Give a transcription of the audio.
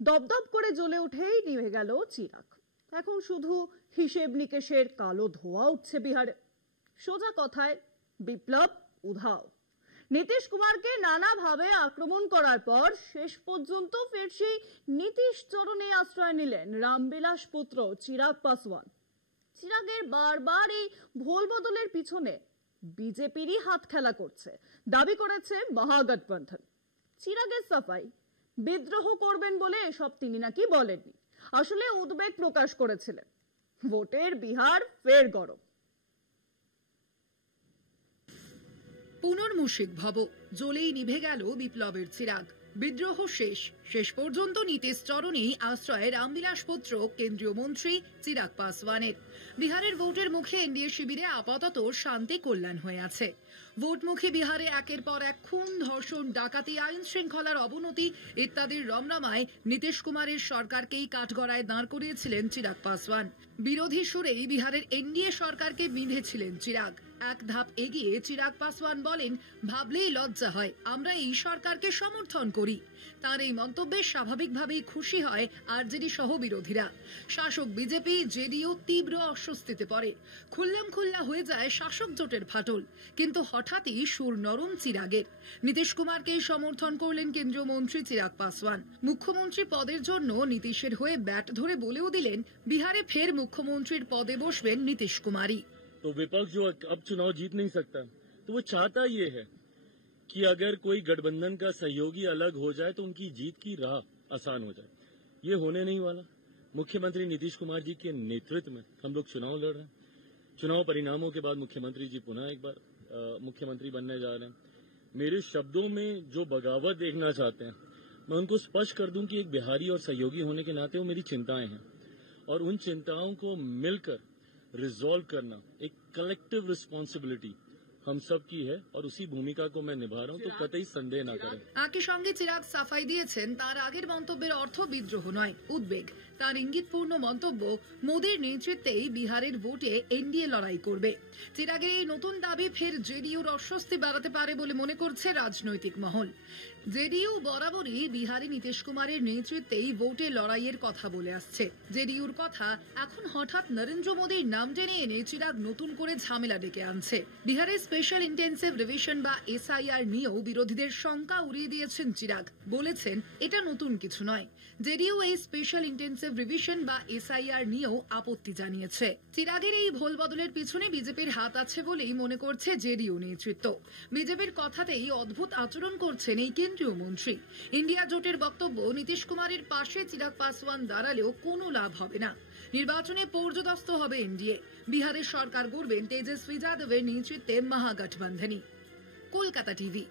দপদপ করে জ্বলে উঠেই নিভে গেল চিরাগ। এখন শুধু হিসেব নিকেশের কালো ধোঁয়া উঠছে বিহারে। সোজা কথায় বিপ্লব উধাও। নীতিশ কুমারকে নানাভাবে আক্রমণ করার পর শেষ পর্যন্ত ফের সেই নীতিশ চরণে আশ্রয় নিলেন রামবিলাস পুত্র চিরাগ পাসওয়ান। চিরাগের বারবার এই ভোল বদলের পিছনে বিজেপিরই হাত খেলা করছে দাবি করেছে মহাগঠবন্ধন। চিরাগের সাফাই, বিদ্রোহ করবেন বলে এসব তিনি নাকি বলেননি, আসলে উদ্বেগ প্রকাশ করেছিলেন। ভোটের বিহার ফের গরম। পুনর্মূষিক ভব, জ্বলেই নিভে গেল বিপ্লবের চিরাগ। বিদ্রোহ শেষ পর্যন্ত নীতিশ চরণেই আশ্রয় রামবিলাস পুত্র কেন্দ্রীয় মন্ত্রী চিরাগ পাসওয়ানের। বিহারের ভোটের মুখে এনডিএ শিবিরে আপাতত শান্তি কল্যাণ হয়ে আছে। ভোটমুখী বিহারে একের পর এক খুন, ধর্ষণ, ডাকাতি, আইন শৃঙ্খলার অবনতি ইত্যাদির রমরমায় নীতিশ কুমারের সরকারকেই কাঠগড়ায় দাঁড় করিয়েছিলেন চিরাগ পাসওয়ান। বিরোধী সুরেই বিহারের এনডিএ সরকারকে বিঁধেছিলেন চিরাগ। এক ধাপ এগিয়ে চিরাগ পাসওয়ান বলেন, ভাবলেই লজ্জা হয়, আমরা এই সরকারকে সমর্থন করি। তার এই মন্তব্যে স্বাভাবিকভাবেই খুশি হয় আরজেডি সহ বিরোধীরা। শাসক বিজেপি, জেডিইউ তীব্র অস্বস্তিতে পড়ে। খুল্লামখুল্লা হয়ে যায় শাসক জোটের ফাটল। কিন্তু হঠাৎই সুর নরম চিরাগের। নীতিশ কুমারকেই সমর্থন করলেন কেন্দ্রীয় মন্ত্রী চিরাগ পাসওয়ান। মুখ্যমন্ত্রী পদের জন্য নীতিশের হয়ে ব্যাট ধরে বলেও দিলেন, বিহারে ফের মুখ্যমন্ত্রীর পদে বসবেন নীতিশ কুমারই। तो विपक्ष जो अब चुनाव जीत नहीं सकता, तो वो चाहता ये है कि अगर कोई गठबंधन का सहयोगी अलग हो जाए तो उनकी जीत की राह आसान हो जाए। ये होने नहीं वाला। मुख्यमंत्री नीतीश कुमार जी के नेतृत्व में हम लोग चुनाव लड़ रहे हैं। चुनाव परिणामों के बाद मुख्यमंत्री जी पुनः एक बार मुख्यमंत्री बनने जा रहे हैं। मेरे शब्दों में जो बगावत देखना चाहते हैं, मैं उनको स्पष्ट कर दूं कि एक बिहारी और सहयोगी होने के नाते वो मेरी चिंताएं हैं, और उन चिंताओं को मिलकर रिजॉल्व करना एक कलेक्टिव रिस्पॉन्सिबिलिटी हम सब की है, और उसी भूमिका को मैं निभा रहा हूं, तो कतई संदेह ना करें। একই সঙ্গে চিরাগ সাফাই দিয়েছেন, তার আগের মন্তব্যের অর্থ বিদ্রোহ নয়, উদ্বেগ। তার ইঙ্গিতপূর্ণ মন্তব্য, মোদীর নেতৃত্বেই বিহারের ভোটে এনডিএ লড়াই করবে। চিরাগের এই নতুন দাবি ফের জেডিইউর অস্বস্তি বাড়াতে পারে বলে মনে করছে রাজনৈতিক মহল। জেডিইউ বরাবরই বিহারে নীতিশ কুমারের নেতৃত্বেই ভোটে লড়াইয়ের কথা বলে আসছে। জেডিইউর কথা এখন হঠাৎ নরেন্দ্র মোদীর নাম টেনে এনে চিরাগ নতুন করে ঝামেলা ডেকে আনছে। বিহারের স্পেশাল ইন্টেন্সিভ রিভিশন বা এসআইআর নিয়েও বিরোধীদের শঙ্কা উড়িয়ে দিয়েছেন চিরাগ। বলেছেন, এটা নতুন কিছু নয়। জেডিইউ এই স্পেশাল ইন্টেন্সিভ রিভিশন বা এসআইআর নিয়েও আপত্তি জানিয়েছে। চিরাগের এই ভোল বদলের পিছনে বিজেপির হাত আছে বলেই মনে করছে জেডিইউ নেতৃত্ব। বিজেপির কথাতেই অদ্ভুত আচরণ করছেন এই কেন্দ্রীয় মন্ত্রী। ইন্ডিয়া জোটের বক্তব্য, নীতিশ কুমারের পাশে চিরাগ পাসওয়ান দাঁড়ালেও কোনো লাভ হবে না। নির্বাচনে পর্যদস্ত হবে এনডিএ। বিহারের সরকার গড়বেন তেজস্বী যাদবের নেতৃত্বে মহাগঠবন্ধনী। কলকাতা টিভি।